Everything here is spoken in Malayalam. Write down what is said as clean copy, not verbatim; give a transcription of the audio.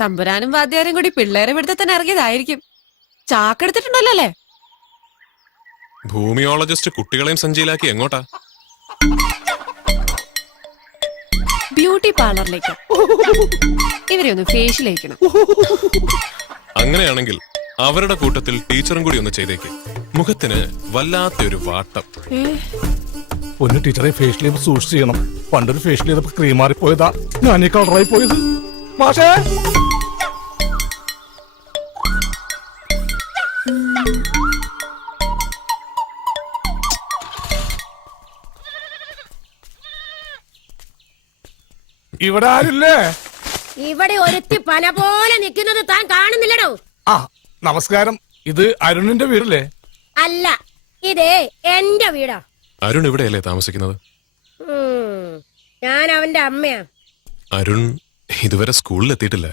തമ്പുരാനും വാദ്യാരും കൂടി പിള്ളേരെ പിടുത്തത്തിന് ഇറങ്ങിയതായിരിക്കും. ചാക്കെടുത്തിട്ടുണ്ടല്ലോ അല്ലേ? ഭൂമിയോളജിസ്റ്റ് കുട്ടികളെയും സഞ്ചിയിലാക്കി എങ്ങോട്ടാ? ബ്യൂട്ടി പാർലറിലേക്ക്. ഇവരെ ഒന്ന് ഫേഷ്യൽ. അങ്ങനെയാണെങ്കിൽ അവരുടെ കൂട്ടത്തിൽ ടീച്ചറും കൂടി ഒന്ന് ചെയ്തേക്ക്. മുഖത്തിന് വല്ലാത്തൊരു വാട്ടം. ഒന്ന് ടീച്ചറെ ഫേഷ്യൽ ചെയ്യുമ്പോൾ സൂക്ഷിച്ച് ചെയ്യണം. പണ്ടൊരു ഫേഷ്യൽ ചെയ്തപ്പോ ക്രീം മാറിപ്പോയതാ, ഞാൻ ഈ കളറായി പോയത്. മാഷേ, ഇവിടെ ആരില്ലേ? ഇവിടെ ഒരുത്തി പന പോലെ നിൽക്കുന്നത് താൻ കാണുന്നില്ലടോ. ആ, നമസ്കാരം. ഇത് അരുണിന്റെ വീടല്ലേ? അല്ല, ഇതേ എന്റെ വീടാ. അരുൺ ഇവിടെയല്ലേ താമസിക്കുന്നത്? ഞാൻ അവന്റെ അമ്മയാ. അരുൺ ഇതുവരെ സ്കൂളിൽ എത്തിയിട്ടില്ല.